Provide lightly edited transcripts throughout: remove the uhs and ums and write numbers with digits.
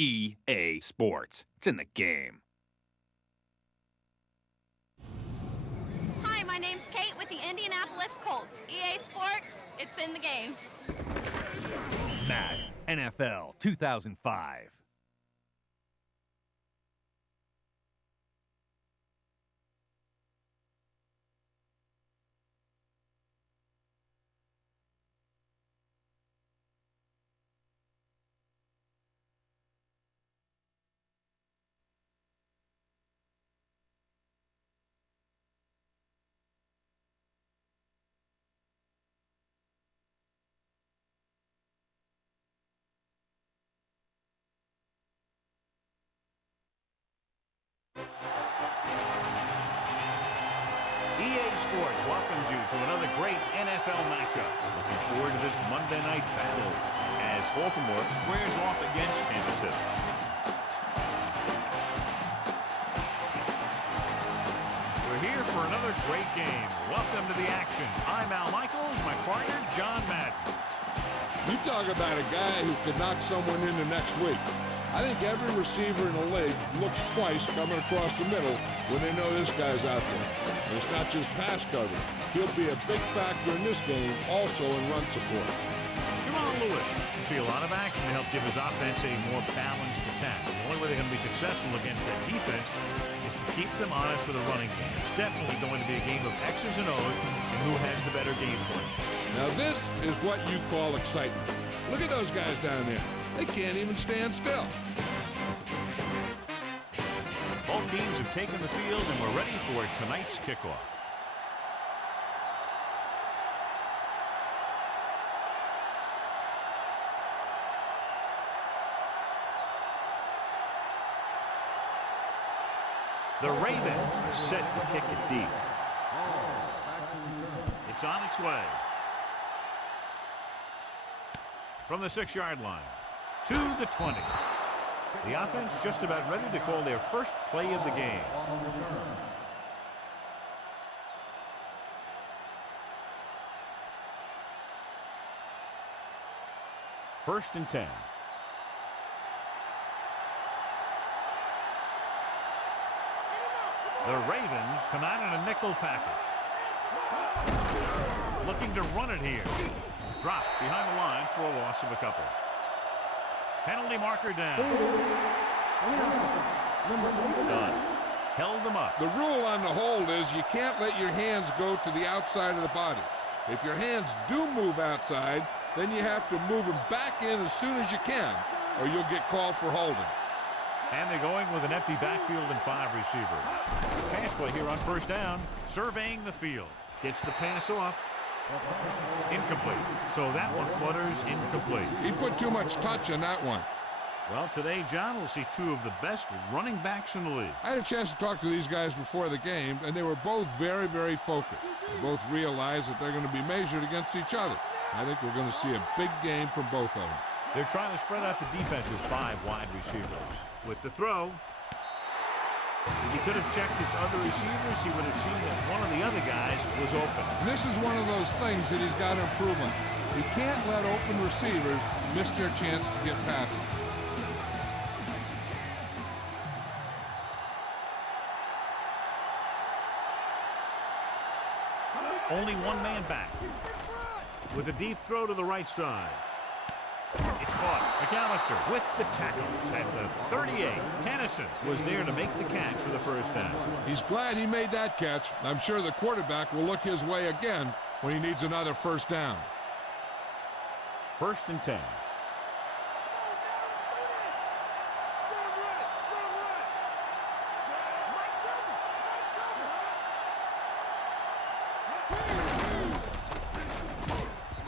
EA Sports. It's in the game. Hi, my name's Kate with the Indianapolis Colts. EA Sports, it's in the game. Madden NFL 2005. EA Sports welcomes you to another great NFL matchup. Looking forward to this Monday night battle as Baltimore squares off against Kansas City. We're here for another great game. Welcome to the action. I'm Al Michaels, my partner, John Madden. You talk about a guy who could knock someone into next week. I think every receiver in the league looks twice coming across the middle when they know this guy's out there. And it's not just pass coverage. He'll be a big factor in this game, also in run support. Jamal Lewis should see a lot of action to help give his offense a more balanced attack. The only way they're going to be successful against that defense is to keep them honest with a running game. It's definitely going to be a game of X's and O's and who has the better game plan. Now this is what you call excitement. Look at those guys down there. They can't even stand still. Both teams have taken the field and we're ready for tonight's kickoff. The Ravens are set to kick it deep. It's on its way. From the 6-yard line to the 20. The offense just about ready to call their first play of the game. First and 10. The Ravens come out in a nickel package. Looking to run it here. Drop behind the line for a loss of a couple. Penalty marker down. Done. Held them up. The rule on the hold is you can't let your hands go to the outside of the body. If your hands do move outside, then you have to move them back in as soon as you can, or you'll get called for holding. And they're going with an empty backfield and 5 receivers. Pass play here on first down. Surveying the field. Gets the pass off. Incomplete. So that one flutters incomplete. He put too much touch on that one. Well, today, John, we'll see 2 of the best running backs in the league. I had a chance to talk to these guys before the game, and they were both very, very focused. They both realize that they're going to be measured against each other. I think we're going to see a big game from both of them. They're trying to spread out the defense with 5 wide receivers. With the throw, if he could have checked his other receivers, he would have seen that one of the other guys was open. And this is one of those things that he's got to improve on. He can't let open receivers miss their chance to get passes. Only one man back. With a deep throw to the right side. It's caught. McAllister with the tackle at the 38. Tennison was there to make the catch for the first down. He's glad he made that catch. I'm sure the quarterback will look his way again when he needs another first down. First and 10.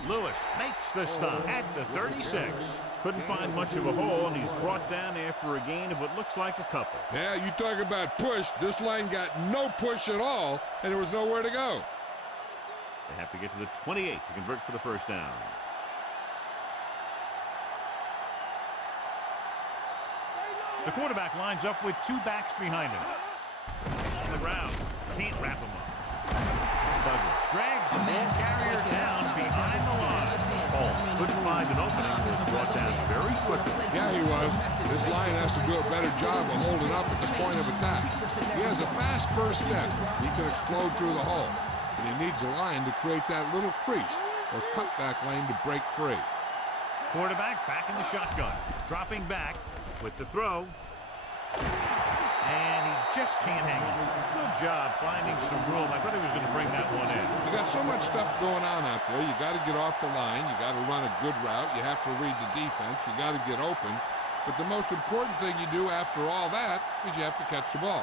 Lewis makes the stop at the 36. Couldn't find much of a hole, and he's brought down after a gain of what looks like a couple. Yeah, you talk about push. This line got no push at all, and there was nowhere to go. They have to get to the 28 to convert for the first down. The quarterback lines up with 2 backs behind him. On the ground, can't wrap him up. Douglas drags the ball carrier down behind the line. Holmes couldn't find an opening and was brought down very quickly. Yeah, he was. This line has to do a better job of holding up at the point of attack. He has a fast first step. He can explode through the hole. And he needs a line to create that little crease or cutback lane to break free. Quarterback back in the shotgun. Dropping back with the throw. And he just can't hang on. Good job finding some room. I thought he was going to bring that one in. You got so much stuff going on out there. You got to get off the line. You got to run a good route. You have to read the defense. You got to get open. But the most important thing you do after all that is you have to catch the ball.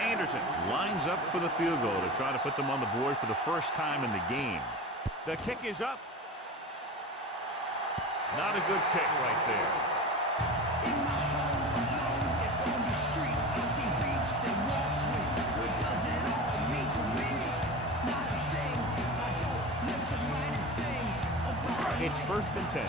Anderson lines up for the field goal to try to put them on the board for the first time in the game. The kick is up. Not a good kick right there. It's 1st and 10.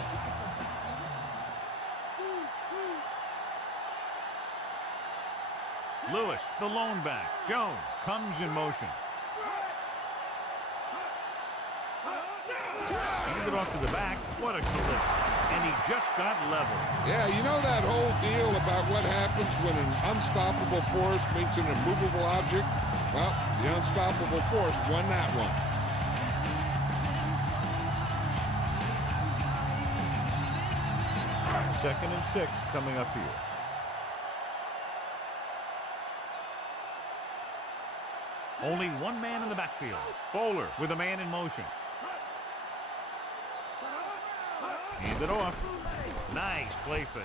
Lewis, the lone back. Jones comes in motion. Handed off to the back. What a collision. And he just got level. Yeah, you know that whole deal about what happens when an unstoppable force meets an immovable object? Well, the unstoppable force won that one. Second and 6 coming up here. Only one man in the backfield. Bowler with a man in motion. Hand it off. Nice play fake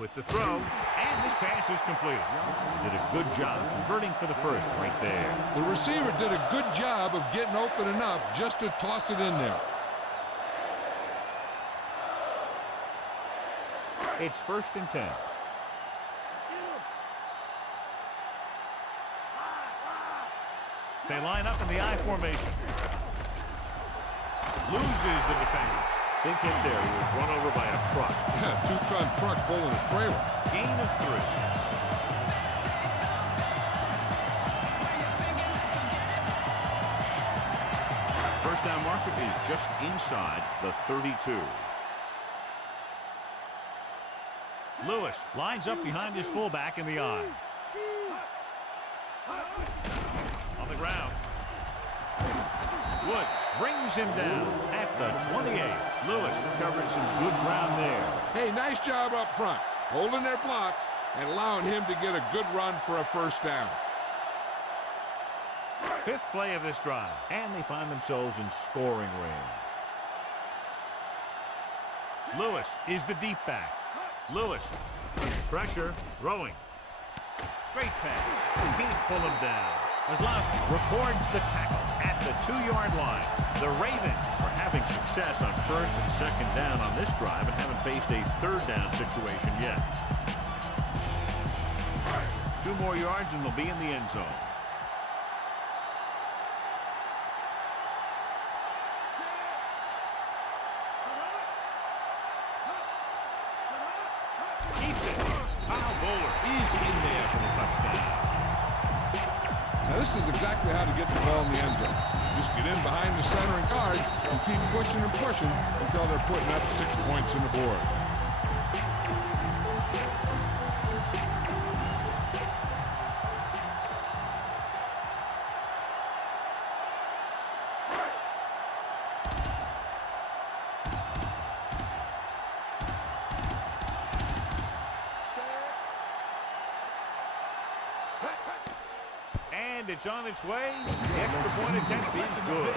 with the throw. And this pass is completed. Did a good job converting for the first right there. The receiver did a good job of getting open enough just to toss it in there. It's 1st and 10. They line up in the I formation. Loses the defender. Big hit there. He was run over by a truck. Yeah, 2-ton truck pulling a trailer. Gain of 3. First down marker is just inside the 32. Lewis lines up behind his fullback in the I. On the ground. Woods brings him down at the 28. Lewis covered some good ground there. Hey, nice job up front, holding their blocks and allowing him to get a good run for a first down. 5th play of this drive, and they find themselves in scoring range. Lewis is the deep back. Lewis, pressure, throwing. Great pass. Can't pull him down. Kozlowski records the tackle at the 2-yard line. The Ravens are having success on 1st and 2nd down on this drive and haven't faced a 3rd down situation yet. 2 more yards and they'll be in the end zone. Keeps it. Kyle Bowler is in there for the touchdown. Now, this is exactly how to get the ball in the end zone. Just get in behind the center and guard and keep pushing and pushing until they're putting up 6 points on the board. And it's on its way. The extra point attempt is good.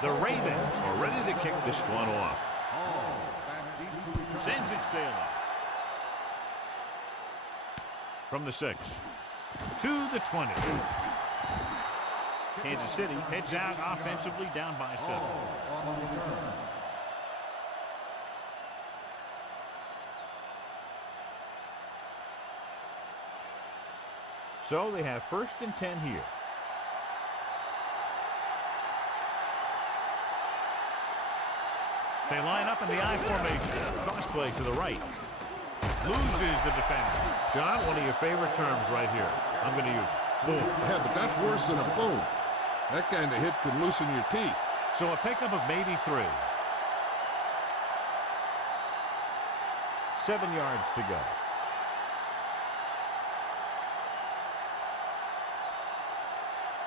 The Ravens are ready to kick this one off. Sends it sailing. From the 6 to the 20. Kansas City heads out offensively down by 7. So they have 1st and 10 here. They line up in the I formation. Cross play to the right. Loses the defender. John, one of your favorite terms right here. I'm going to use it. Boom. Yeah, but that's worse than a boom. That kind of hit could loosen your teeth. So a pickup of maybe 3. 7 yards to go.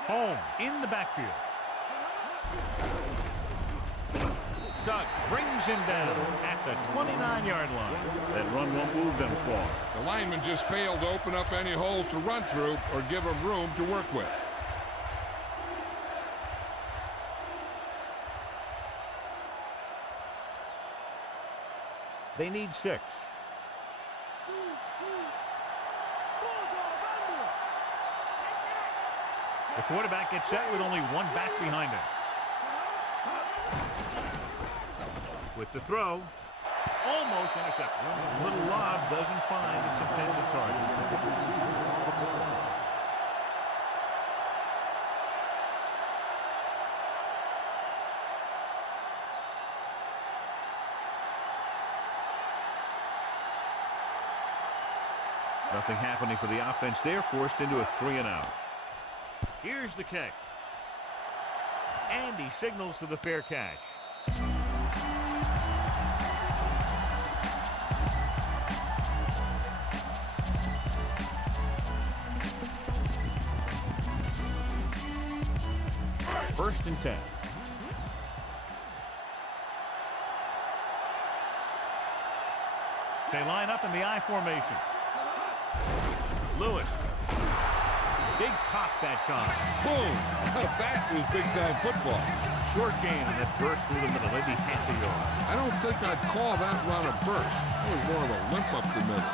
Holmes in the backfield. Suggs brings him down at the 29-yard line. That run won't move them far. The lineman just failed to open up any holes to run through or give him room to work with. They need 6. The quarterback gets set with only 1 back behind him. With the throw, almost intercepted. A little lob doesn't find its intended target. Nothing happening for the offense there, forced into a 3-and-out. Here's the kick. And he signals for the fair catch. First and 10. They line up in the I formation. Lewis. Big pop that time. Boom! That was big-time football. Short gain and that burst through the middle, maybe half a yard. I don't think I'd call that run a burst. It was more of a limp up the middle.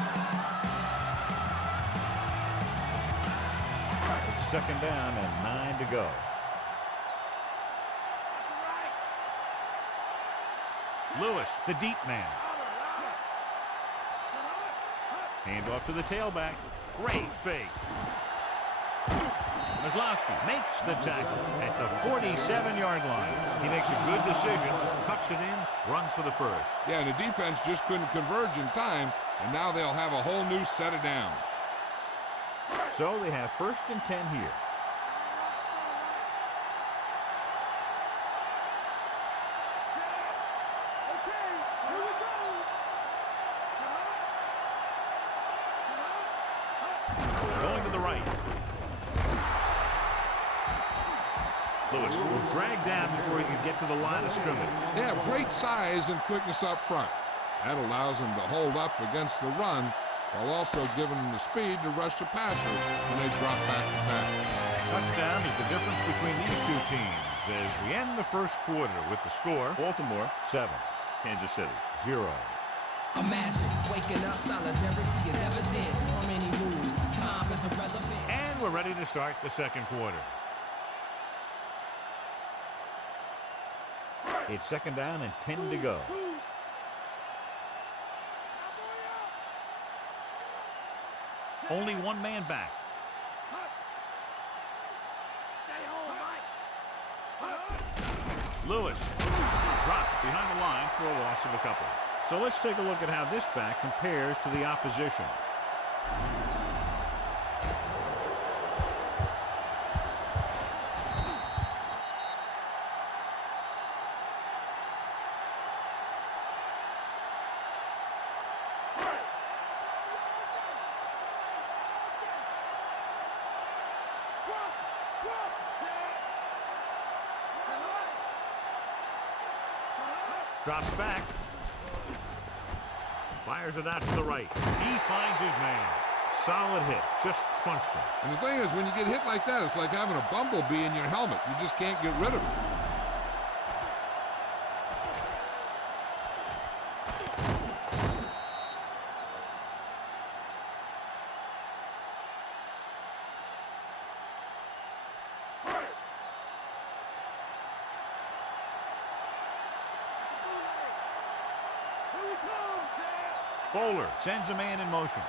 It's 2nd down and 9 to go. Lewis, the deep man. Handoff to the tailback. Great fake. Maslowski makes the tackle at the 47-yard line. He makes a good decision, tucks it in, runs for the first. Yeah, and the defense just couldn't converge in time, and now they'll have a whole new set of downs. So they have 1st and 10 here. Going to the right. Lewis was dragged down before he could get to the line of scrimmage. They have great size and quickness up front. That allows them to hold up against the run while also giving them the speed to rush the passer when they drop back to back. Touchdown is the difference between these two teams as we end the first quarter with the score. Baltimore 7, Kansas City 0. Imagine waking up, solidarity is evident. Harmony rules, time is irrelevant. And we're ready to start the second quarter. It's 2nd down and 10 to go. Only 1 man back. Lewis dropped behind the line for a loss of a couple. So let's take a look at how this back compares to the opposition. Drops back. Fires it out to the right. He finds his man. Solid hit. Just crunched him. And the thing is, when you get hit like that, it's like having a bumblebee in your helmet. You just can't get rid of it. Bowler sends a man in motion.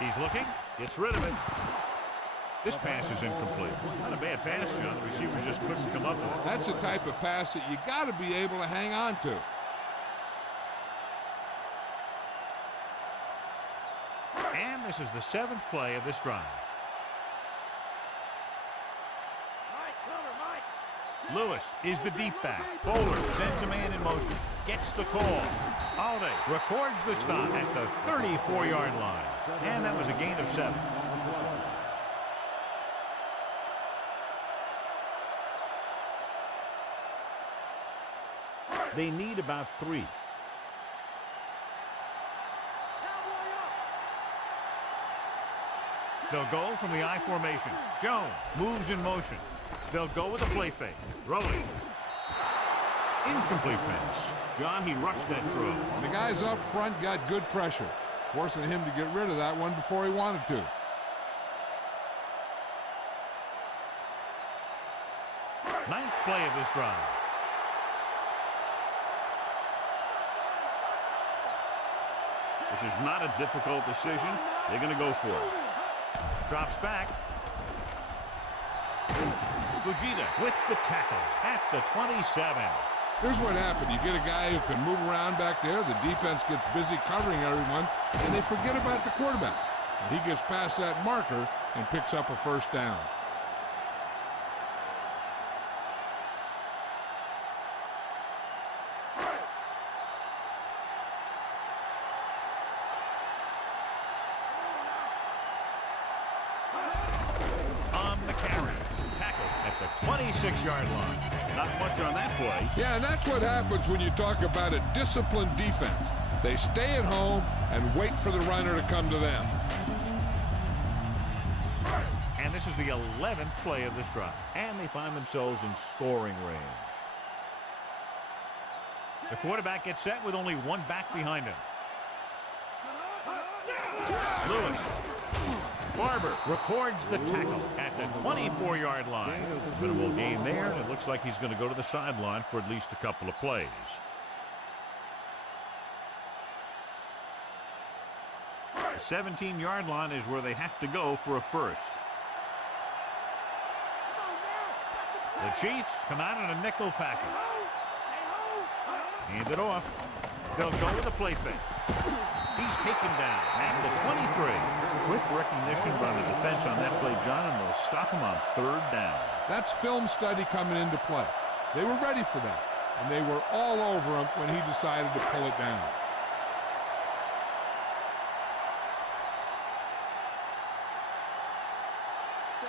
He's looking, gets rid of it. This pass is incomplete. Not a bad pass, John. The receiver just couldn't come up with it. That's the type of pass that you got to be able to hang on to. And this is the 7th play of this drive. Lewis is the deep back. Bowler sends a man in motion. Gets the call. Holiday records the stop at the 34-yard line. And that was a gain of 7. They need about 3. They'll go from the I formation. Jones moves in motion. They'll go with a play fake. Rolling. Incomplete pass. John, he rushed that throw. The guys up front got good pressure, forcing him to get rid of that one before he wanted to. Ninth play of this drive. This is not a difficult decision. They're going to go for it. Drops back. Fujita with the tackle at the 27. Here's what happened. You get a guy who can move around back there. The defense gets busy covering everyone, and they forget about the quarterback. And he gets past that marker and picks up a first down. On the carry. Tackle at the 26-yard line. Not much on that play. Yeah, and that's what happens when you talk about a disciplined defense. They stay at home and wait for the runner to come to them. And this is the 11th play of this drive. And they find themselves in scoring range. The quarterback gets set with only one back behind him. Lewis. Barber records the tackle at the 24-yard line. Minimal gain there, and it looks like he's going to go to the sideline for at least a couple of plays. The 17-yard line is where they have to go for a first. The Chiefs come out in a nickel package. Hand it off. They'll go with a play fake. He's taken down at the 23. Quick recognition by the defense on that play, John, and they'll stop him on 3rd down. That's film study coming into play. They were ready for that, and they were all over him when he decided to pull it down.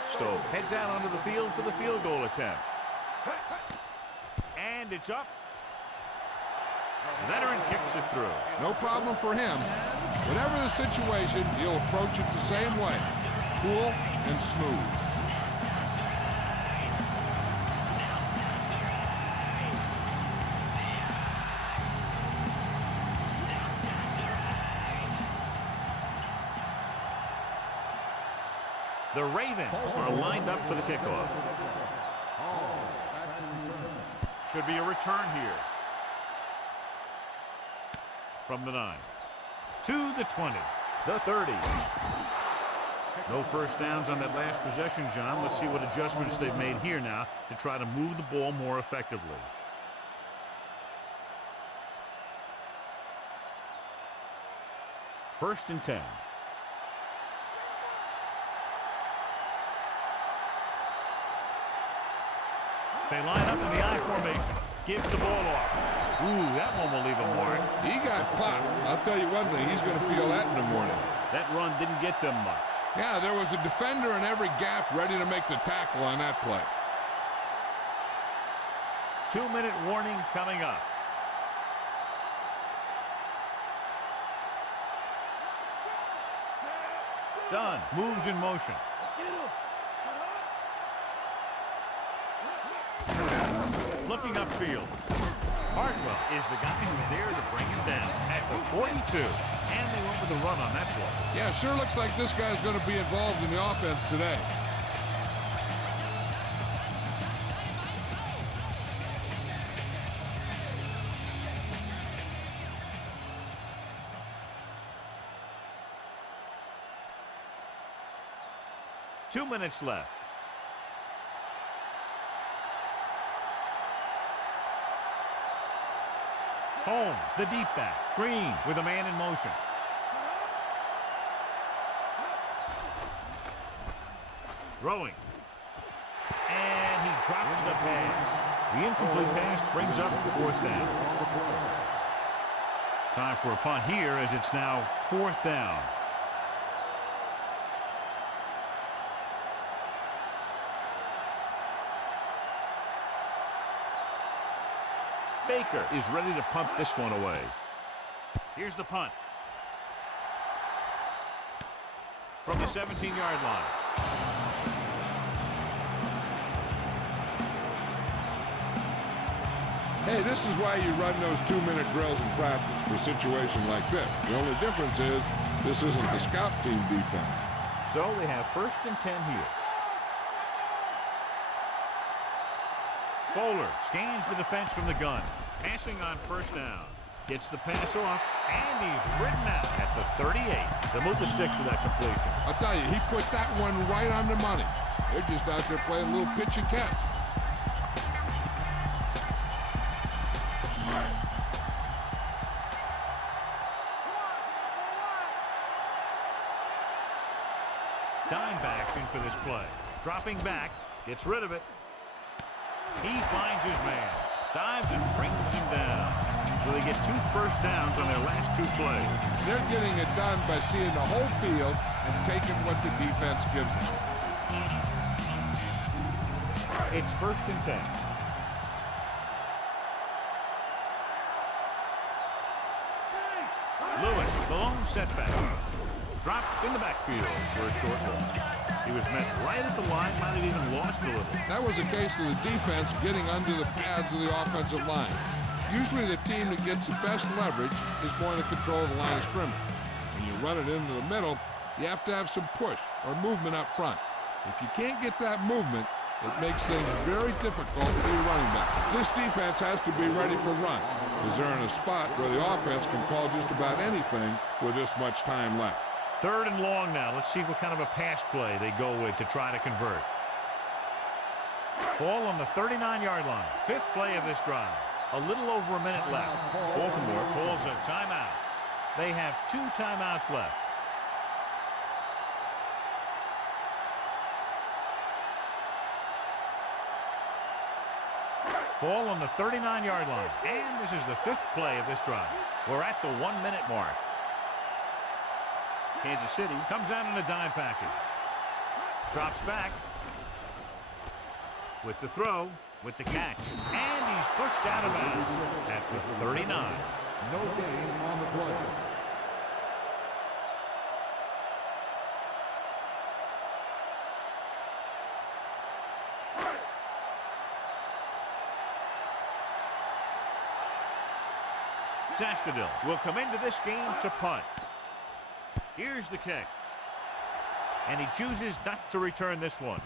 Stowe heads out onto the field for the field goal attempt. And it's up. The veteran kicks it through. No problem for him. Whatever the situation, he'll approach it the same way. Cool and smooth. The Ravens are lined up for the kickoff. Should be a return here. From the 9 to the 20, the 30. No first downs on that last possession, John. Let's see what adjustments they've made here now to try to move the ball more effectively. First and 10. They line up in the I formation. Gives the ball off. Ooh, that one will leave a mark. He got caught. I'll tell you one thing, he's going to feel that in the morning. That run didn't get them much. Yeah, there was a defender in every gap ready to make the tackle on that play. 2-minute warning coming up. Dunn moves in motion. Looking upfield. Hartwell is the guy who's there to bring him down at the 42. And they went with a run on that play. Yeah, sure looks like this guy's going to be involved in the offense today. 2 minutes left. Holmes, the deep back. Green with a man in motion. Throwing. And he drops the pass. The incomplete pass brings up 4th down. Time for a punt here as it's now 4th down. Baker is ready to punt this one away. Here's the punt. From the 17-yard line. Hey, this is why you run those 2-minute drills in practice for a situation like this. The only difference is this isn't the scout team defense. So they have 1st and 10 here. Bowler scans the defense from the gun. Passing on 1st down. Gets the pass off, and he's ridden out at the 38. They'll move the sticks with that completion. I'll tell you, he put that one right on the money. They're just out there playing a little pitch and catch. Dimebacks in for this play. Dropping back, gets rid of it. He finds his man, dives and brings him down. So they get 2 first downs on their last 2 plays. They're getting it done by seeing the whole field and taking what the defense gives them. It's 1st and 10. Lewis, the lone setback. Dropped in the backfield for a short loss. He was met right at the line, might have even lost a little. That was a case of the defense getting under the pads of the offensive line. Usually the team that gets the best leverage is going to control the line of scrimmage. When you run it into the middle, you have to have some push or movement up front. If you can't get that movement, it makes things very difficult for your running back. This defense has to be ready for run, because they're in a spot where the offense can call just about anything with this much time left. 3rd and long now. Let's see what kind of a pass play they go with to try to convert. Ball on the 39-yard line. 5th play of this drive. A little over a minute left. Baltimore pulls a timeout. They have 2 timeouts left. Ball on the 39-yard line. And this is the 5th play of this drive. We're at the 1-minute mark. Kansas City comes out in a dime package. Drops back. With the throw. With the catch. And he's pushed out of bounds at the 39. No gain on the play. Sastadil will come into this game to punt. Here's the kick. And he chooses not to return this one.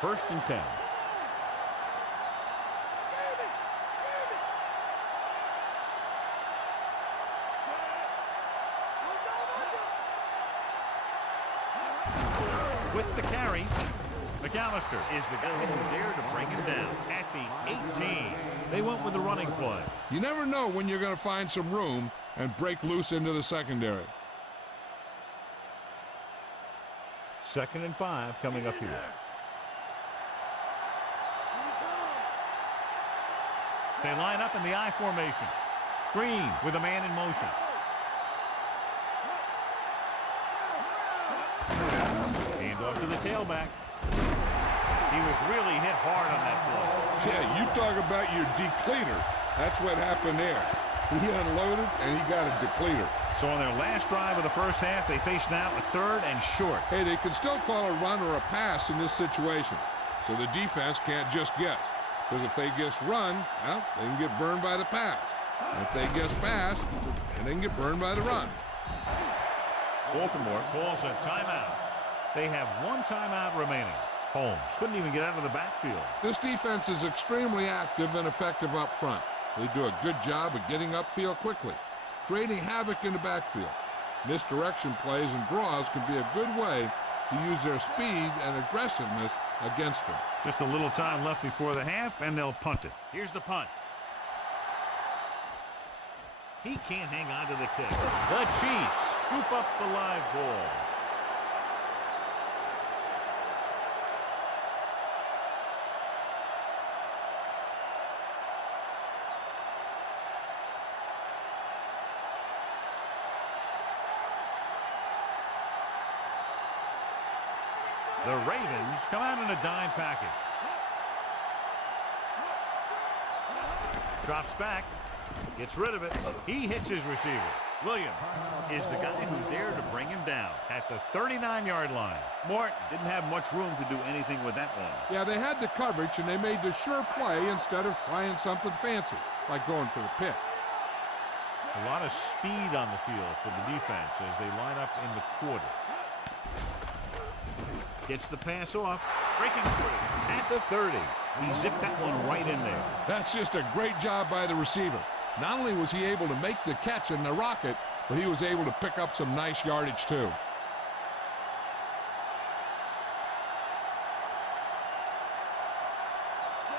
First and 10. With the carry, McAllister is the guy who's there to bring him down at the 18. They went with the running play. You never know when you're going to find some room and break loose into the secondary. 2nd and 5 coming up here. They line up in the I formation. Green with a man in motion. Hand off to the tailback. He was really hit hard on that play. Yeah, you talk about your depleter. That's what happened there. He unloaded and he got a depleter. So on their last drive of the first half, they face now a 3rd and short. Hey, they can still call a run or a pass in this situation. So the defense can't just guess. Because if they guess run, well, they can get burned by the pass. And if they guess pass, then they can get burned by the run. Baltimore calls a timeout. They have 1 timeout remaining. Holmes couldn't even get out of the backfield. This defense is extremely active and effective up front. They do a good job of getting upfield quickly, creating havoc in the backfield. Misdirection plays and draws can be a good way to use their speed and aggressiveness against them. Just a little time left before the half, and they'll punt it. Here's the punt. He can't hang on to the kick. The Chiefs scoop up the live ball. The Ravens come out in a dime package. Drops back. Gets rid of it. He hits his receiver. Williams is the guy who's there to bring him down at the 39-yard line. Martin didn't have much room to do anything with that one. Yeah, they had the coverage, and they made the sure play instead of trying something fancy, like going for the pick. A lot of speed on the field for the defense as they line up in the quarter. Gets the pass off, breaking through at the 30. He zipped that one right in there. That's just a great job by the receiver. Not only was he able to make the catch in the rocket, but he was able to pick up some nice yardage too.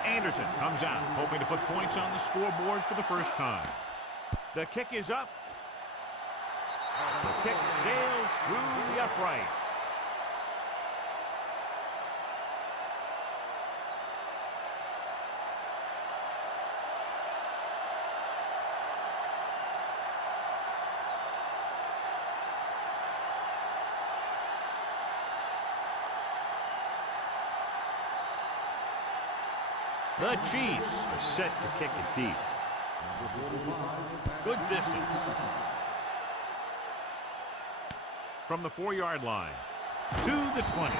Anderson comes out, hoping to put points on the scoreboard for the first time. The kick is up. The kick sails through the uprights. The Chiefs are set to kick it deep. Good distance. From the 4-yard line to the 20.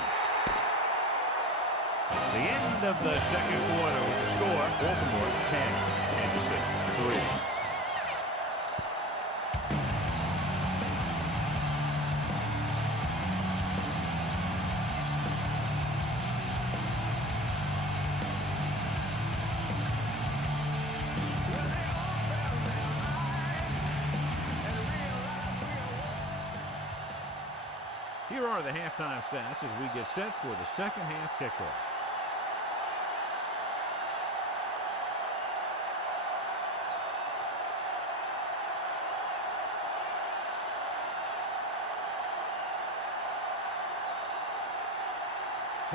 It's the end of the second quarter with the score. Baltimore 10, Kansas City 3. Here are the halftime stats as we get set for the second half kickoff.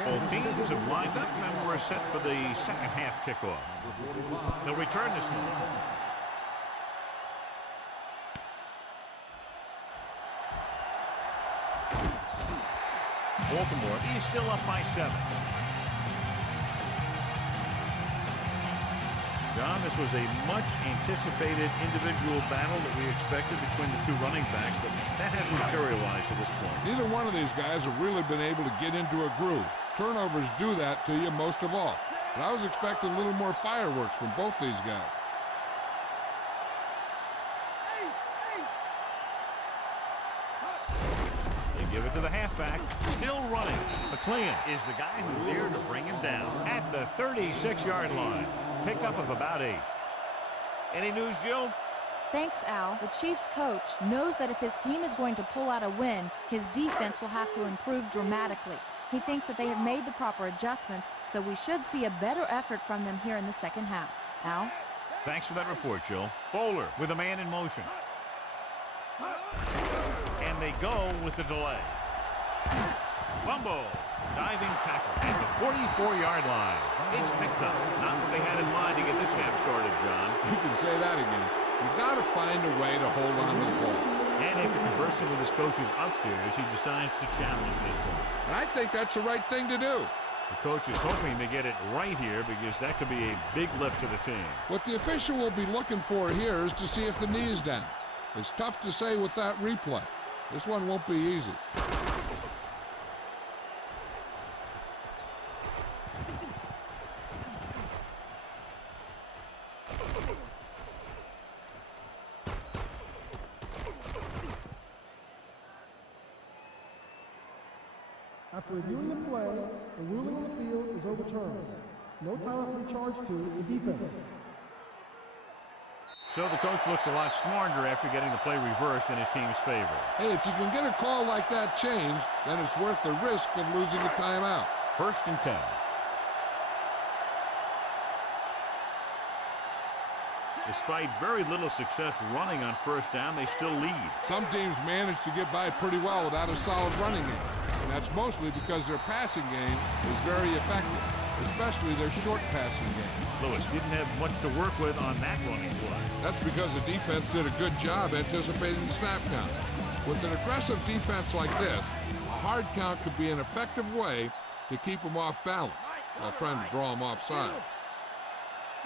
Both teams have lined up and we're set for the second half kickoff. They'll return this one. Baltimore is still up by 7. John, this was a much anticipated individual battle that we expected between the two running backs, but that hasn't materialized at this point. Neither one of these guys have really been able to get into a groove. Turnovers do that to you most of all. But I was expecting a little more fireworks from both these guys. Give it to the halfback, still running. McLean is the guy who's there to bring him down at the 36-yard line. Pickup of about 8. Any news, Jill? Thanks, Al. The Chiefs coach knows that if his team is going to pull out a win, his defense will have to improve dramatically. He thinks that they have made the proper adjustments, so we should see a better effort from them here in the second half. Al? Thanks for that report, Jill. Bowler with a man in motion. And they go with the delay. Fumble. Diving tackle at the 44-yard line. It's picked up. Not what they had in mind to get this half started, John. You can say that again. You've got to find a way to hold on to the ball. And after conversing with his coaches upstairs, he decides to challenge this one. And I think that's the right thing to do. The coach is hoping to get it right here because that could be a big lift for the team. What the official will be looking for here is to see if the knee is down. It's tough to say with that replay. This one won't be easy. After reviewing the play, the ruling on the field is overturned. No timeout will be charged to the defense. So the coach looks a lot smarter after getting the play reversed in his team's favor. Hey, if you can get a call like that changed, then it's worth the risk of losing a timeout. 1st and 10. Despite very little success running on 1st down, they still lead. Some teams manage to get by pretty well without a solid running game. And that's mostly because their passing game is very effective, especially their short passing game. Lewis didn't have much to work with on that running play. That's because the defense did a good job anticipating the snap count. With an aggressive defense like this, a hard count could be an effective way to keep them off balance while trying to draw them off sides.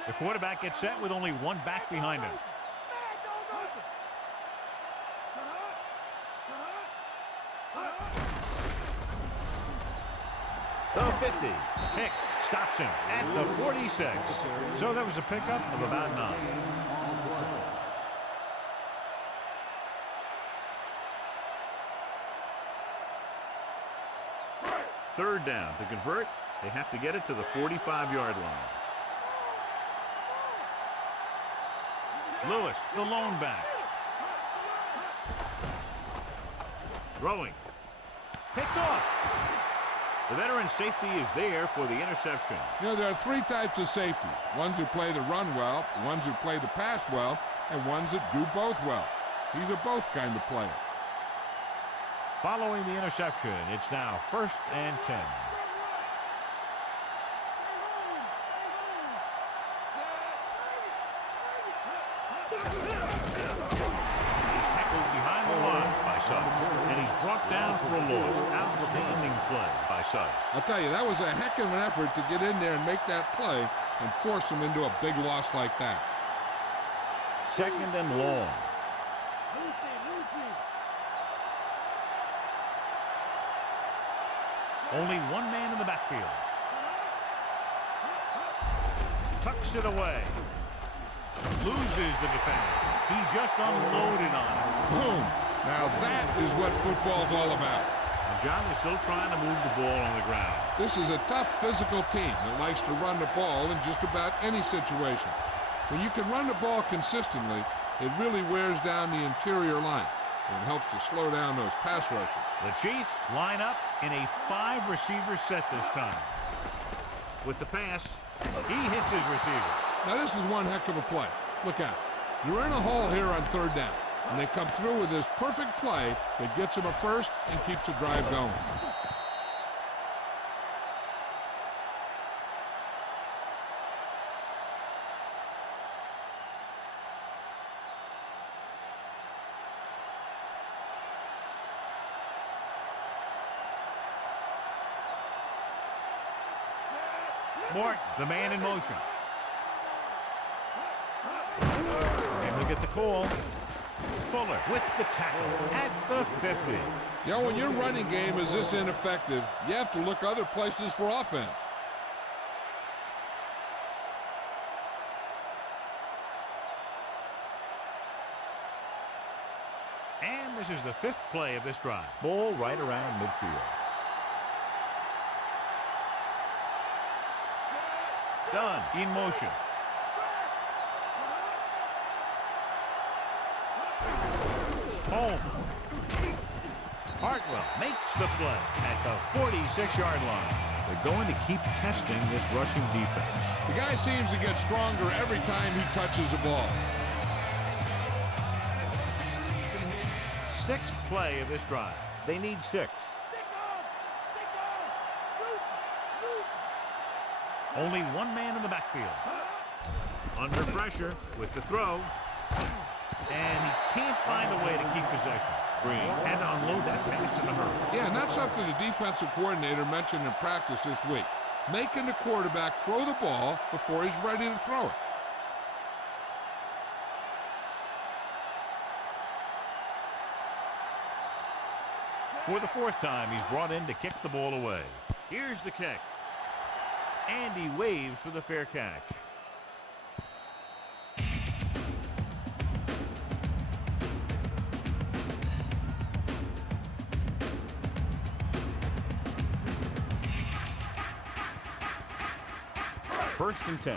The quarterback gets set with only one back behind him. The 50. Pick stops him at the 46. So that was a pickup of about 9. Third down. To convert, they have to get it to the 45-yard line. Lewis, the lone back. Throwing. Picked off. The veteran safety is there for the interception. You know, there are 3 types of safety. Ones who play the run well, ones who play the pass well, and ones that do both well. He's a both kind of player. Following the interception, it's now 1st and 10. He's tackled behind the line by Suggs, and he's brought down for a loss. Outstanding play by Suggs. I'll tell you, that was a heck of an effort to get in there and make that play and force him into a big loss like that. 2nd and long. Only one man in the backfield. Tucks it away. Loses the defender. He just unloaded on him. Boom. Now that is what football's all about. And John is still trying to move the ball on the ground. This is a tough physical team that likes to run the ball in just about any situation. When you can run the ball consistently, it really wears down the interior line. And it helps to slow down those pass rushes. The Chiefs line up in a 5-receiver set this time. With the pass, he hits his receiver. Now this is one heck of a play. Look out. You're in a hole here on 3rd down. And they come through with this perfect play that gets them a first and keeps the drive going. Mort, the man in motion. And he'll get the call. Fuller with the tackle at the 50. You know, when your running game is this ineffective, you have to look other places for offense. And this is the 5th play of this drive. Ball right around midfield. Dunn in motion. Home. Hartwell makes the play at the 46-yard line. They're going to keep testing this rushing defense. The guy seems to get stronger every time he touches the ball. 6th play of this drive. They need 6. Only one man in the backfield. Under pressure with the throw. And he can't find a way to keep possession. Green had to unload that pass in a hurry. Yeah, and that's something the defensive coordinator mentioned in practice this week. Making the quarterback throw the ball before he's ready to throw it. For the 4th time, he's brought in to kick the ball away. Here's the kick. And he waves for the fair catch. First and 10.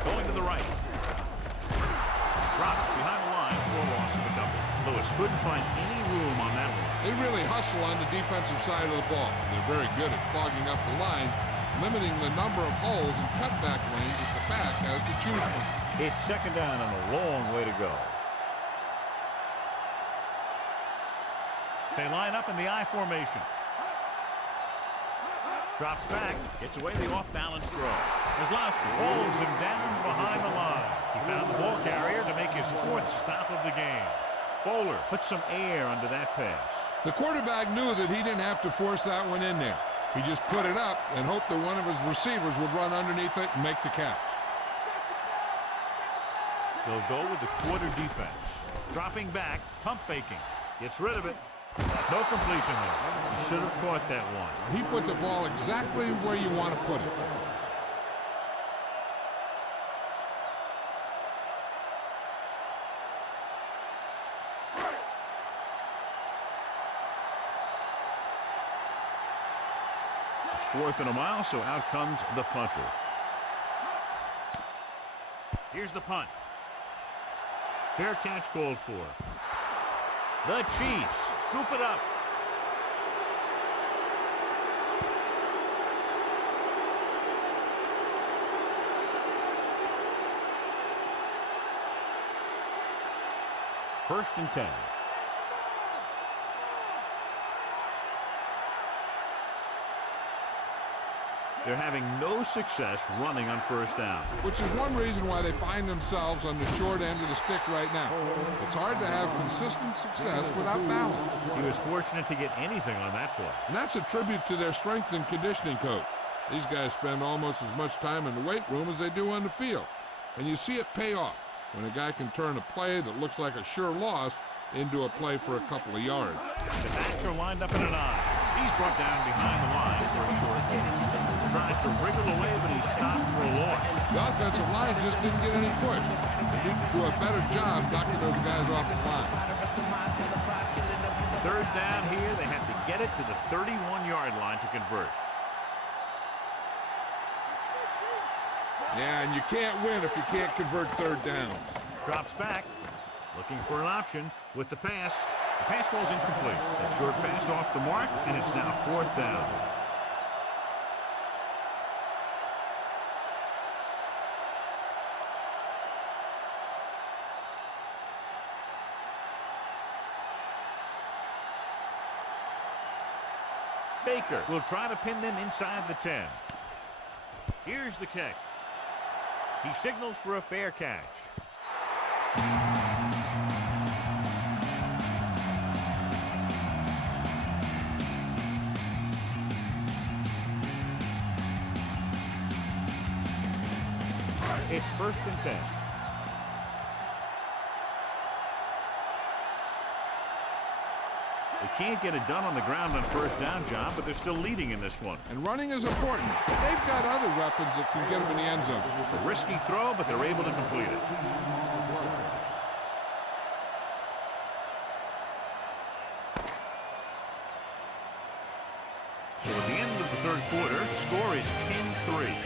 Going to the right. Dropped behind the line for a loss of a couple. Lewis couldn't find any room on that one. They really hustle on the defensive side of the ball. They're very good at clogging up the line, limiting the number of holes and cutback lanes that the back has to choose from. It's second down and a long way to go. They line up in the I formation. Drops back, gets away the off-balance throw. Kozlowski holds him down behind the line. He found the ball carrier to make his 4th stop of the game. Bowler put some air under that pass. The quarterback knew that he didn't have to force that one in there. He just put it up and hoped that one of his receivers would run underneath it and make the catch. They'll go with the quarter defense. Dropping back, pump faking. Gets rid of it. No completion there. He should have caught that one. He put the ball exactly where you want to put it. It's 4th and a mile, so out comes the punter. Here's the punt. Fair catch called for. The Chiefs scoop it up. First and 10. They're having no success running on first down. Which is one reason why they find themselves on the short end of the stick right now. It's hard to have consistent success without balance. He was fortunate to get anything on that play. And that's a tribute to their strength and conditioning coach. These guys spend almost as much time in the weight room as they do on the field. And you see it pay off when a guy can turn a play that looks like a sure loss into a play for a couple of yards. The backs are lined up in an I. He's brought down behind the line for a short loss. Tries to wriggle away, but he's stopped for a loss. The offensive line just didn't get any push. They need to do a better job knocking those guys off the line. Third down here. They have to get it to the 31-yard line to convert. Yeah, and you can't win if you can't convert third downs. Drops back, looking for an option with the pass. The pass falls incomplete. That short pass off the mark, and it's now 4th down. Baker will try to pin them inside the 10. Here's the kick. He signals for a fair catch. It's 1st and 10. They can't get it done on the ground on first down, John, but they're still leading in this one. And running is important. They've got other weapons that can get them in the end zone. It's a risky throw, but they're able to complete it. So at the end of the third quarter, the score is 10-3.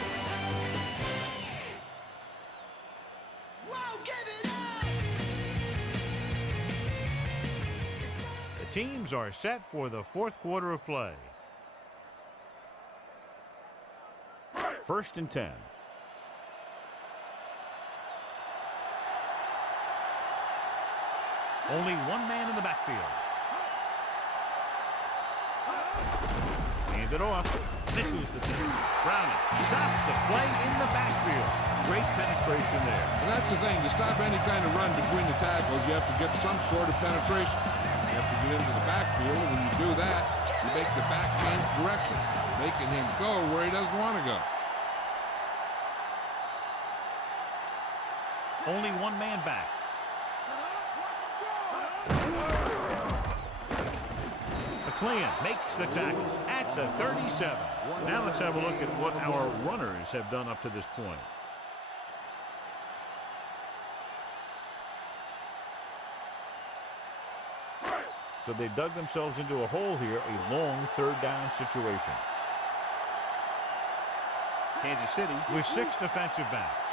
Teams are set for the 4th quarter of play. 1st and 10. Only one man in the backfield. Hand it off. This is the two. Browning stops the play in the backfield. Great penetration there. And that's the thing. To stop any kind of run between the tackles, you have to get some sort of penetration. You have to get into the backfield, and when you do that, you make the back change direction, making him go where he doesn't want to go. Only one man back. McLean makes the tackle at the 37. Now let's have a look at what our runners have done up to this point. So they dug themselves into a hole here, a long third down situation. Kansas City with 6 defensive backs.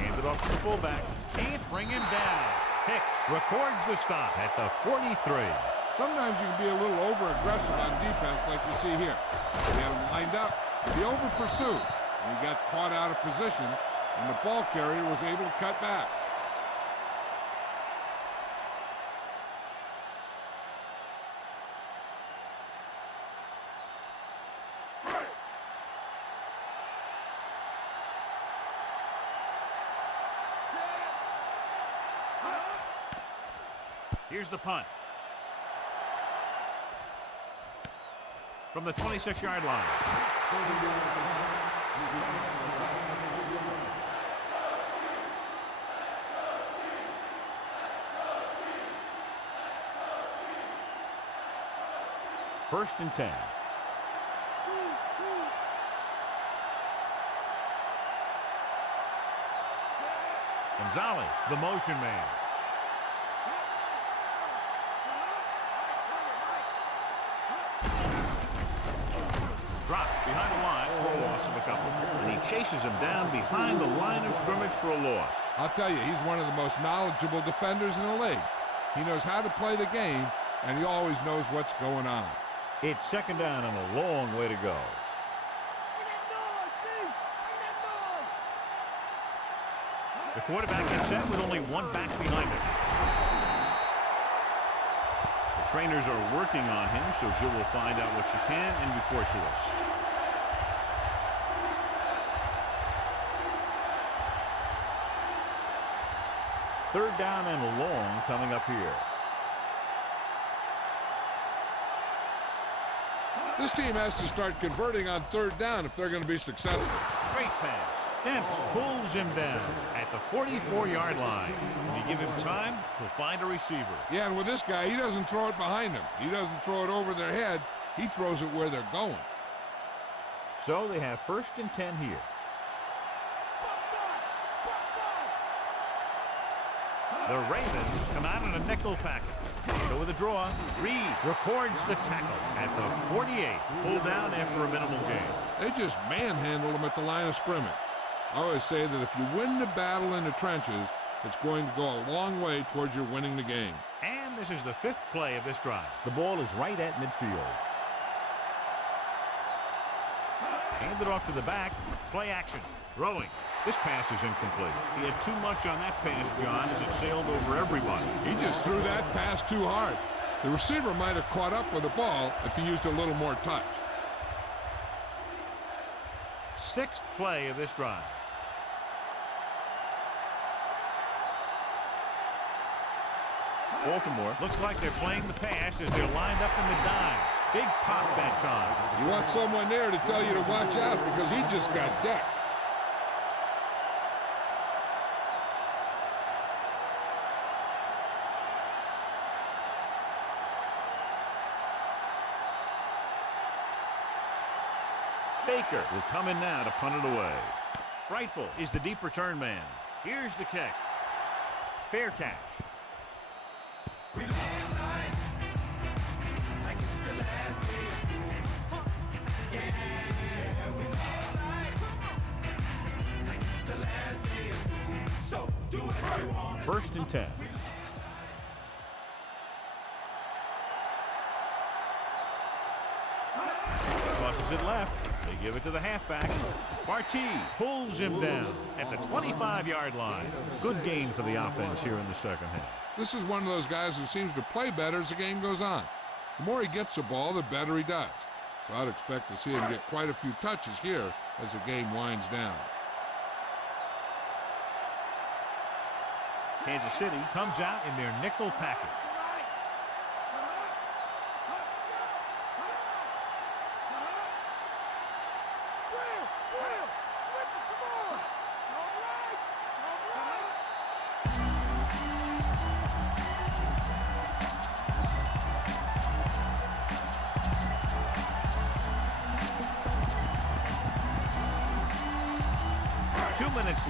Handed off to the fullback. Can't bring him down. Hicks records the stop at the 43. Sometimes you can be a little over-aggressive on defense like you see here. He had him lined up. He over-pursued. And he got caught out of position, and the ball carrier was able to cut back. Here's the punt. From the 26-yard line. First and 10. Gonzalez, the motion man. Dropped behind the line for a loss of a couple. And he chases him down behind the line of scrimmage for a loss. I'll tell you, he's one of the most knowledgeable defenders in the league. He knows how to play the game, and he always knows what's going on. It's second down and a long way to go. The quarterback gets set with only one back behind him. The trainers are working on him, so Jill will find out what she can and report to us. Third down and long coming up here. This team has to start converting on third down if they're going to be successful. Great pass. Demps pulls him down at the 44-yard line. When you give him time, he'll find a receiver. Yeah, and with this guy, he doesn't throw it behind him. He doesn't throw it over their head. He throws it where they're going. So they have first and 10 here. The Ravens come out in a nickel package. So with a draw, Reed records the tackle at the 48. Pulled down after a minimal gain. They just manhandled him at the line of scrimmage. I always say that if you win the battle in the trenches, it's going to go a long way towards your winning the game. And this is the 5th play of this drive. The ball is right at midfield. Handed off to the back. Play action. Throwing. This pass is incomplete. He had too much on that pass, John, as it sailed over everybody. He just threw that pass too hard. The receiver might have caught up with the ball if he used a little more touch. 6th play of this drive. Baltimore looks like they're playing the pass as they're lined up in the dime. Big pop that time. You want someone there to tell you to watch out because he just got decked. Baker will come in now to punt it away. Brightful is the deep return man. Here's the kick. Fair catch. First and 10. Tosses it left. They give it to the halfback. Barty pulls him down at the 25-yard line. Good gain for the offense here in the second half. This is one of those guys who seems to play better as the game goes on. The more he gets the ball, the better he does. So I'd expect to see him get quite a few touches here as the game winds down. Kansas City comes out in their nickel package.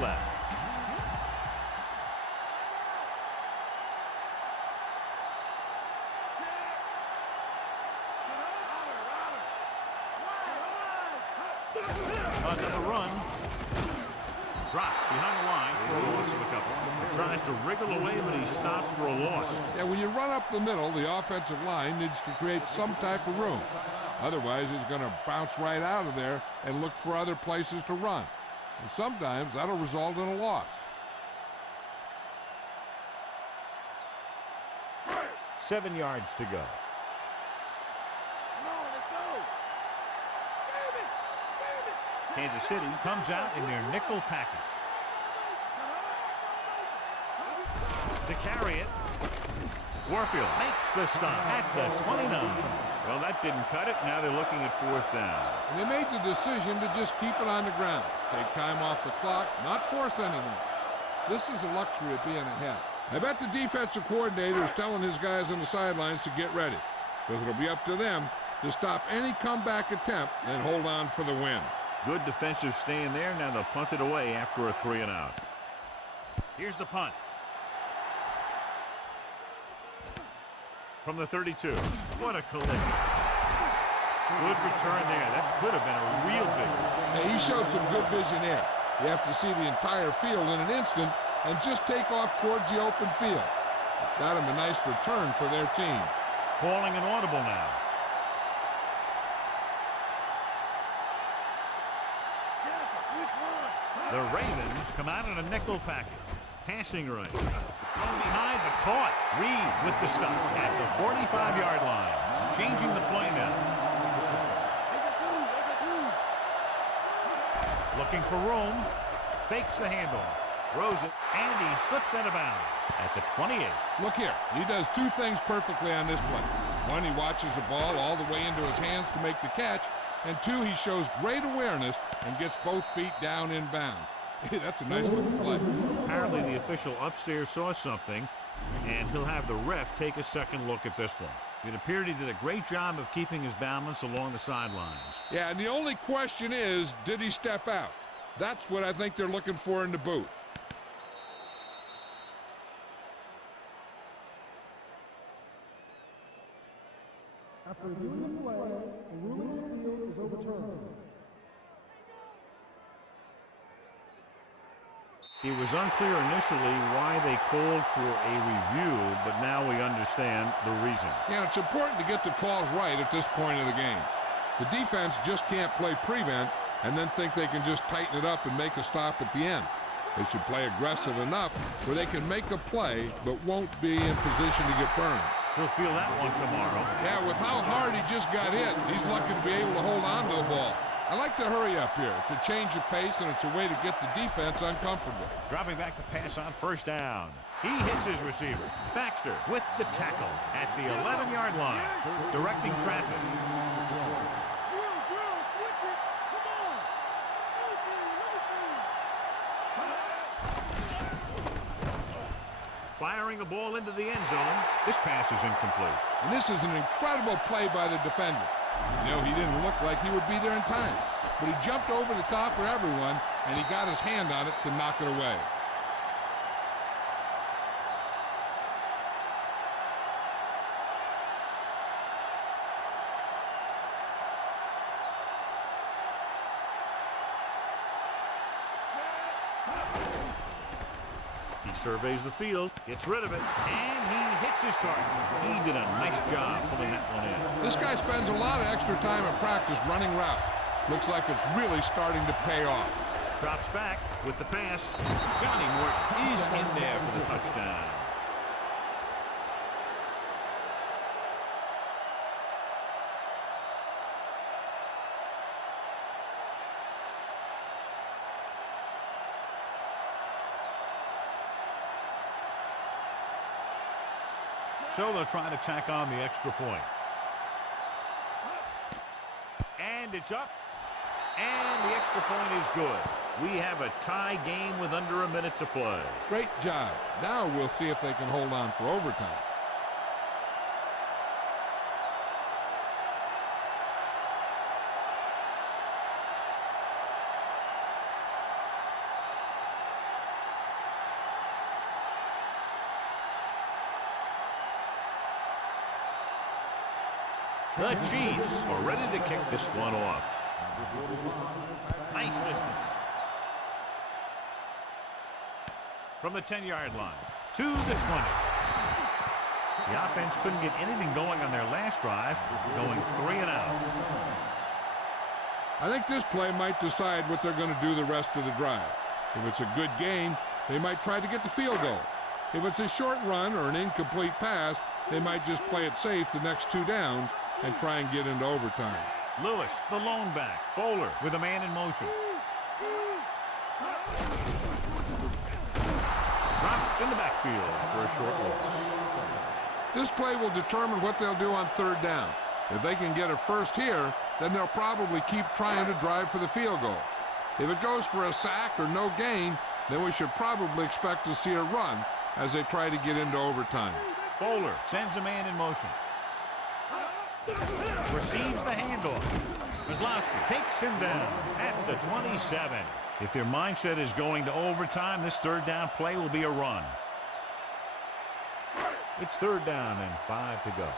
Left. Another run. Dropped behind the line for a loss of a couple. Tries to wriggle away, but he stops for a loss. Yeah, when you run up the middle, the offensive line needs to create some type of room. Otherwise, he's going to bounce right out of there and look for other places to run. And sometimes that'll result in a loss. 7 yards to go. Kansas City comes out in their nickel package. To carry it, Warfield makes the stop at the 29. Well, that didn't cut it. Now they're looking at 4th down. And they made the decision to just keep it on the ground. Take time off the clock, not force anything. This is a luxury of being ahead. I bet the defensive coordinator is telling his guys on the sidelines to get ready, because it'll be up to them to stop any comeback attempt and hold on for the win. Good defensive stand there. Now they'll punt it away after a 3-and-out. Here's the punt. From the 32. What a collision. Good return there. That could have been a real big one. Hey, he showed some good vision there. You have to see the entire field in an instant and just take off towards the open field. Got him a nice return for their team. Calling an audible now. The Ravens come out in a nickel package. Passing right. Going behind, but caught. Reed with the stop at the 45-yard line. Changing the play now. Looking for room. Fakes the handoff. Throws it, and he slips out of bounds at the 28. Look here. He does two things perfectly on this play. One, he watches the ball all the way into his hands to make the catch. And two, he shows great awareness and gets both feet down in bounds. Hey, that's a nice looking play. Apparently the official upstairs saw something, and he'll have the ref take a second look at this one. It appeared he did a great job of keeping his balance along the sidelines. Yeah, and the only question is, did he step out? That's what I think they're looking for in the booth. After reviewing the play, the ruling on the field is overturned. It was unclear initially why they called for a review, but now we understand the reason. Yeah, it's important to get the calls right at this point of the game. The defense just can't play prevent and then think they can just tighten it up and make a stop at the end. They should play aggressive enough where they can make a play but won't be in position to get burned. He'll feel that one tomorrow. Yeah, with how hard he just got hit, he's lucky to be able to hold on to the ball. I like to hurry up here. It's a change of pace, and it's a way to get the defense uncomfortable. Dropping back to pass on 1st down. He hits his receiver. Baxter with the tackle at the 11-yard line, directing traffic. Firing the ball into the end zone. This pass is incomplete. And this is an incredible play by the defender. You know, he didn't look like he would be there in time, but he jumped over the top of everyone, and he got his hand on it to knock it away. He surveys the field, gets rid of it, and he hits his target. He did a nice job pulling that one in. This guy spends a lot of extra time in practice running routes. Looks like it's really starting to pay off. Drops back with the pass. Johnny Morton is in there for the touchdown. So they'll try to tack on the extra point. And it's up. And the extra point is good. We have a tie game with under a minute to play. Great job. Now we'll see if they can hold on for overtime. The Chiefs are ready to kick this one off. Nice distance. From the 10-yard line to the 20. The offense couldn't get anything going on their last drive, going 3 and out. I think this play might decide what they're going to do the rest of the drive. If it's a good game, they might try to get the field goal. If it's a short run or an incomplete pass, they might just play it safe the next 2 downs and try and get into overtime. Lewis, the lone back. Bowler with a man in motion. Dropped in the backfield for a short loss. This play will determine what they'll do on 3rd down. If they can get a first here, then they'll probably keep trying to drive for the field goal. If it goes for a sack or no gain, then we should probably expect to see a run as they try to get into overtime. Bowler sends a man in motion. Receives the handoff. Kozlowski takes him down at the 27. If their mindset is going to overtime, this 3rd down play will be a run. It's 3rd down and 5 to go.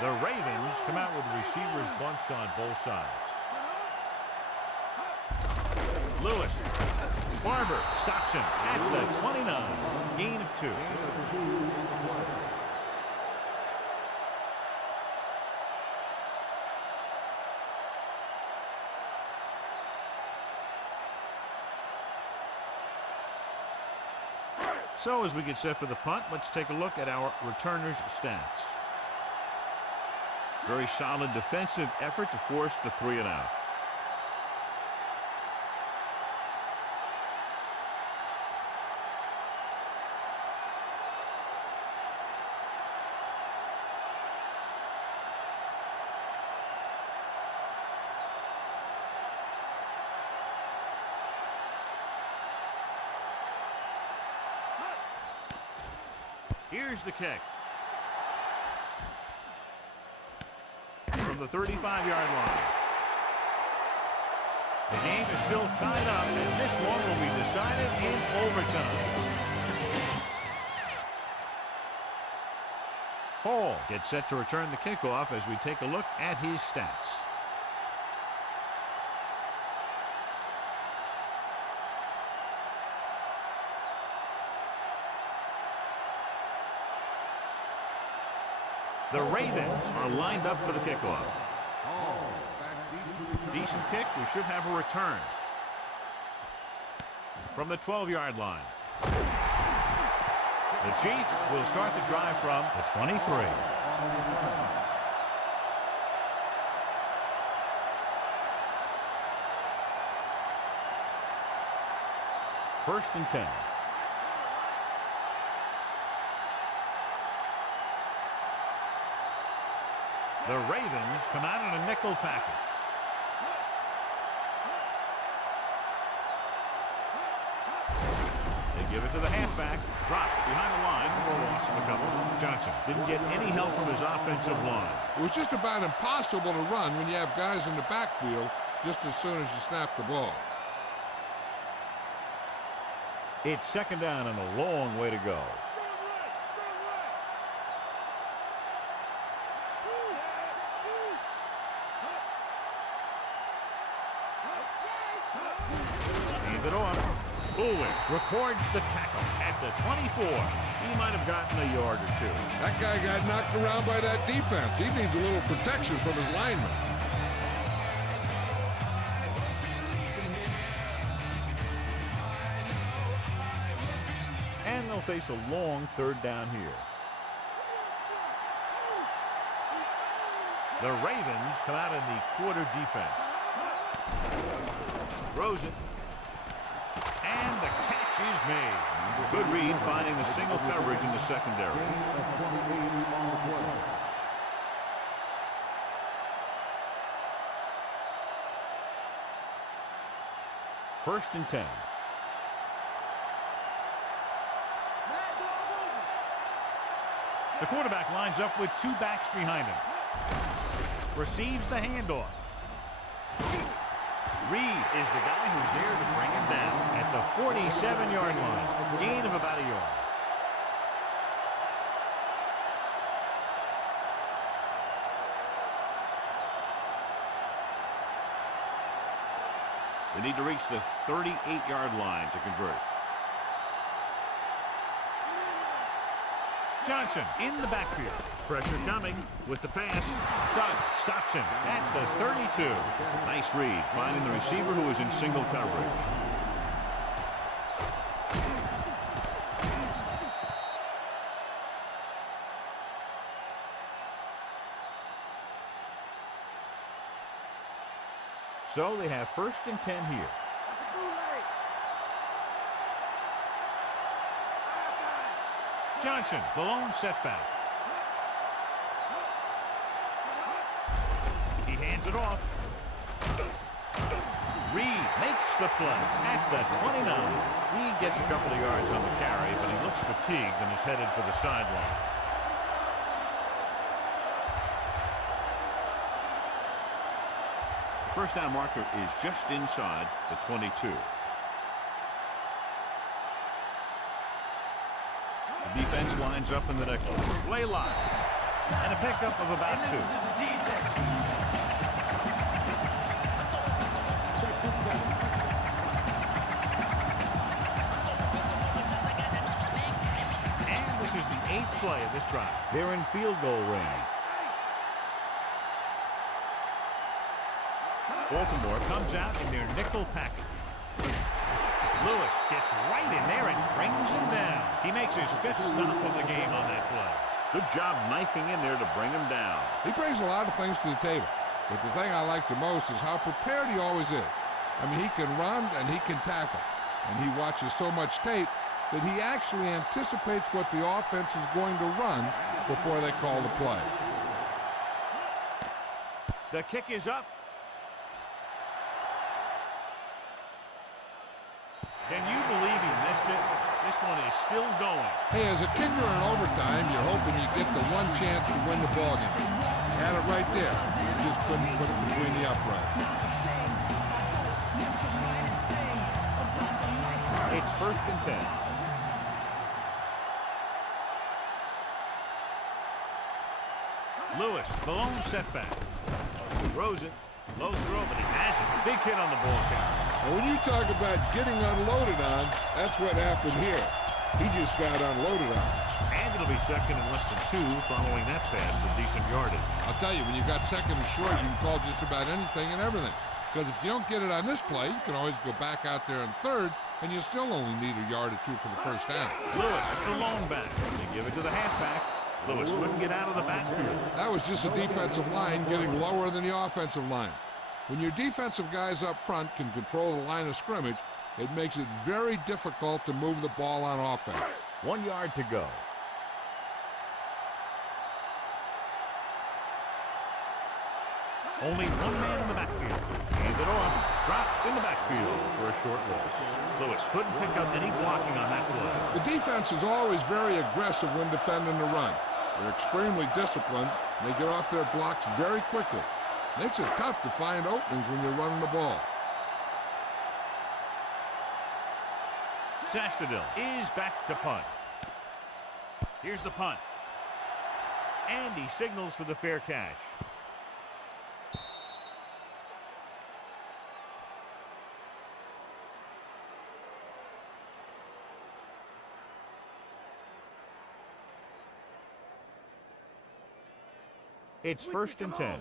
The Ravens come out with receivers bunched on both sides. Lewis. Barber stops him at the 29. Gain of 2. So as we get set for the punt, let's take a look at our returners' stats. Very solid defensive effort to force the 3 and out. Here's the kick. From the 35-yard line. The game is still tied up, and this one will be decided in overtime. Hall gets set to return the kickoff as we take a look at his stats. The Ravens are lined up for the kickoff. Decent kick. We should have a return. From the 12-yard line. The Chiefs will start the drive from the 23. First and 10. The Ravens come out in a nickel package. They give it to the halfback. Dropped behind the line for a loss of a couple. Johnson didn't get any help from his offensive line. It was just about impossible to run when you have guys in the backfield just as soon as you snap the ball. It's 2nd down and a long way to go. Ulwin records the tackle at the 24. He might have gotten a yard or 2. That guy got knocked around by that defense. He needs a little protection from his lineman. And they'll face a long 3rd down here. The Ravens come out in the quarter defense. Throws it. And the catch is made. Good read finding the single coverage in the secondary. First and 10. The quarterback lines up with 2 backs behind him. Receives the handoff. Reed is the guy who's there to bring him down at the 47-yard line. Gain of about a yard. They need to reach the 38-yard line to convert. Johnson in the backfield. Pressure coming with the pass. Sugg stops him at the 32. Nice read, finding the receiver who is in single coverage. So they have 1st and 10 here. Johnson, the lone setback. He hands it off. Reed makes the play at the 29. He gets a couple of yards on the carry, but he looks fatigued and is headed for the sideline. First down marker is just inside the 22. The defense lines up in the nickel. Play line. And a pickup of about 2. And this is the 8th play of this drive. They're in field goal range. Baltimore comes out in their nickel package. Lewis gets right in there and brings him down. He makes his 5th stop of the game on that play. Good job knifing in there to bring him down. He brings a lot of things to the table, but the thing I like the most is how prepared he always is. I mean, he can run and he can tackle, and he watches so much tape that he actually anticipates what the offense is going to run before they call the play. The kick is up. Can you believe he missed it? This one is still going. Hey, as a kicker in overtime, you're hoping you get the one chance to win the ballgame. You had it right there. You just couldn't put it between the uprights. It's 1st and 10. Lewis, the lone setback. Throws it. Low throw, but he has it. Big hit on the ball count. Well, when you talk about getting unloaded on, that's what happened here. He just got unloaded on. And it'll be 2nd and less than 2 following that pass for decent yardage. I'll tell you, when you got 2nd and short, you can call just about anything and everything. Because if you don't get it on this play, you can always go back out there in 3rd, and you still only need a yard or 2 for the 1st down. Lewis, the lone back. You give it to the halfback. Lewis couldn't get out of the backfield. That was just a defensive line getting lower than the offensive line. When your defensive guys up front can control the line of scrimmage, it makes it very difficult to move the ball on offense. 1 yard to go. Only one man in the backfield. Hand it off. Dropped in the backfield for a short loss. Lewis couldn't pick up any blocking on that play. The defense is always very aggressive when defending the run. They're extremely disciplined. They get off their blocks very quickly. Makes it tough to find openings when you're running the ball. Sastadil is back to punt. Here's the punt. And he signals for the fair catch. It's 1st and 10.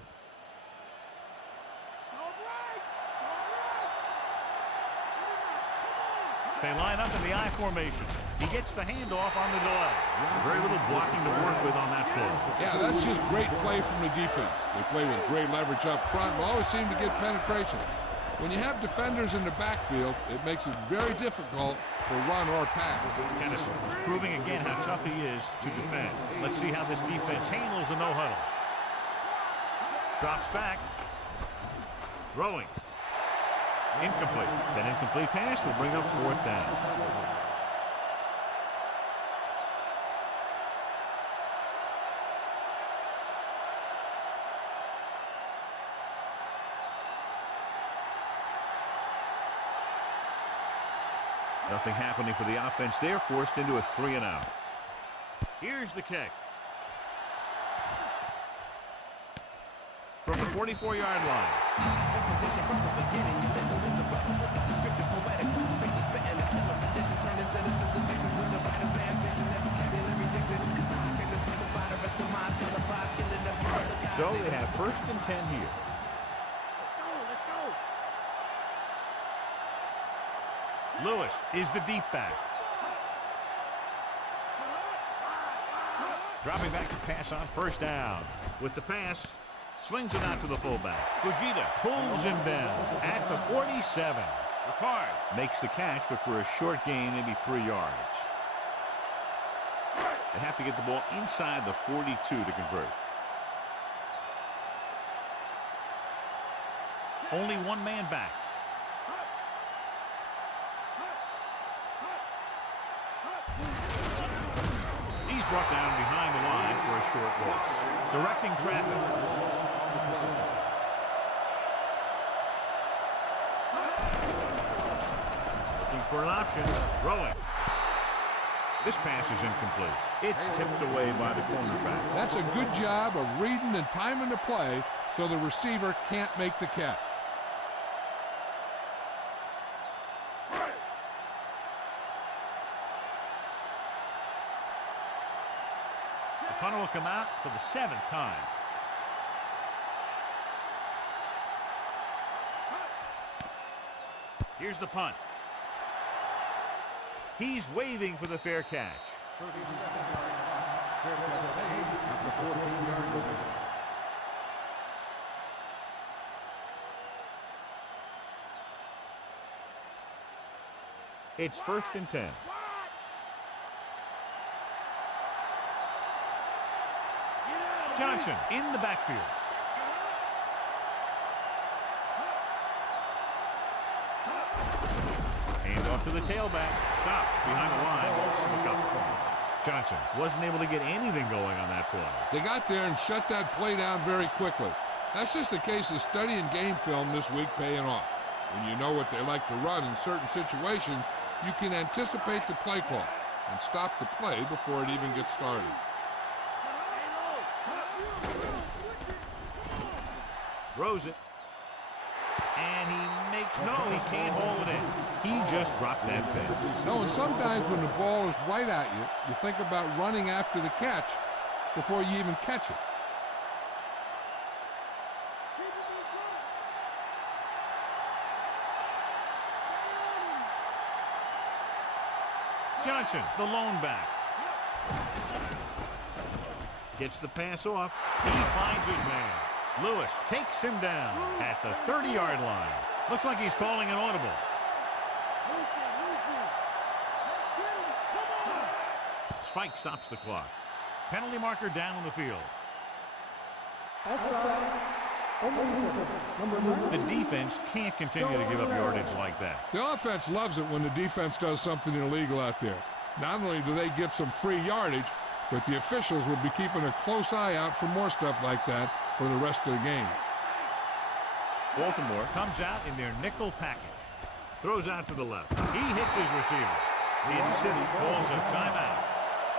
They line up in the I formation. He gets the handoff on the delay. Very little blocking to work with on that play. Yeah, that's just great play from the defense. They play with great leverage up front and always seem to get penetration. When you have defenders in the backfield, it makes it very difficult to run or pass. Tennyson is proving again how tough he is to defend. Let's see how this defense handles the no-huddle. Drops back. Throwing. Incomplete. That incomplete pass will bring up 4th down. Nothing happening for the offense there, forced into a 3-and-out. Here's the kick. From the 44-yard line. citizens and victims of the writer's ambition and vocabulary diction. 'Cause I came to specify the rest of my televised killing of you other guys. So they have 1st and 10 here. Lewis is the deep back. Dropping back to pass on 1st down. With the pass, swings it out to the fullback. Fujita pulls him down at the 47. Ricard makes the catch, but for a short gain, maybe 3 yards. They have to get the ball inside the 42 to convert. Only 1 man back. He's brought down behind the line for a short loss. Directing traffic. Looking for an option. Throwing. This pass is incomplete. It's tipped away by the cornerback. That's a good job of reading and timing the play so the receiver can't make the catch. The punter will come out for the 7th time. Here's the punt. He's waving for the fair catch. 37-yard line. Fair catch made at the 14-yard line. It's 1st and 10. Johnson in the backfield. Hand off to the tailback. Stop behind the line. Won't sneak up. Johnson wasn't able to get anything going on that play. They got there and shut that play down very quickly. That's just a case of studying game film this week paying off. When you know what they like to run in certain situations, you can anticipate the play call and stop the play before it even gets started. Throws it. And he makes, no, he can't hold it in. He just dropped that pass. No, and sometimes when the ball is right at you, you think about running after the catch before you even catch it. Johnson, the lone back. Gets the pass off. He finds his man. Lewis takes him down at the 30-yard line. Looks like he's calling an audible. Spike stops the clock. Penalty marker down on the field. The defense can't continue to give up yardage like that. The offense loves it when the defense does something illegal out there. Not only do they get some free yardage, but the officials will be keeping a close eye out for more stuff like that for the rest of the game. Baltimore comes out in their nickel package. Throws out to the left. He hits his receiver. Kansas City calls a timeout.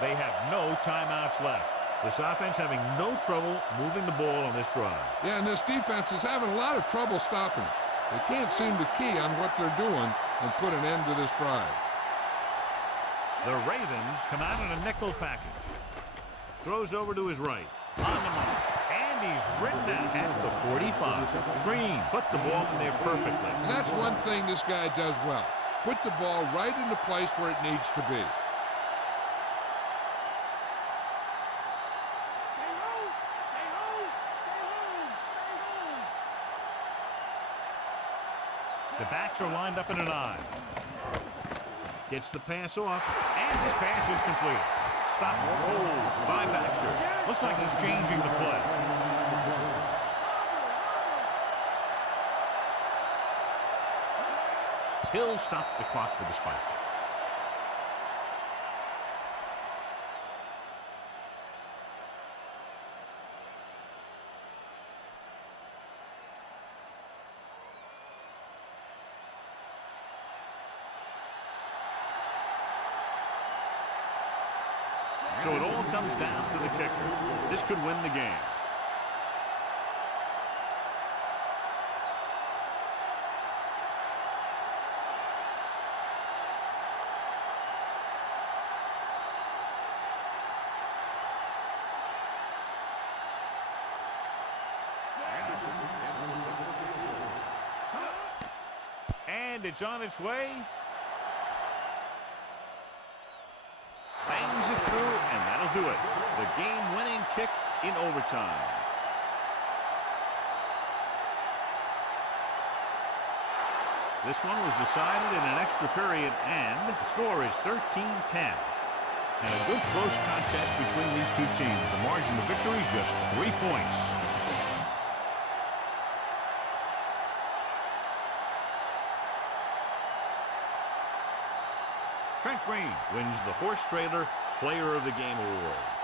They have no timeouts left. This offense having no trouble moving the ball on this drive. Yeah, and this defense is having a lot of trouble stopping it. They can't seem to key on what they're doing and put an end to this drive. The Ravens come out in a nickel package. Throws over to his right. On the mark. And he's written out at the 45. Green put the ball in there perfectly. And that's one thing this guy does well. Put the ball right in the place where it needs to be. The backs are lined up in an eye. Gets the pass off, and this pass is completed. Stop and hold by Baxter. Looks like he's changing the play. He'll stop the clock with a spike. So it all comes down to the kicker. This could win the game. And it's on its way. Bangs it through, and that'll do it. The game-winning kick in overtime. This one was decided in an extra period, and the score is 13-10. And a good close contest between these two teams. The margin of victory just 3 points. Trent Green wins the Horse Trailer Player of the Game award.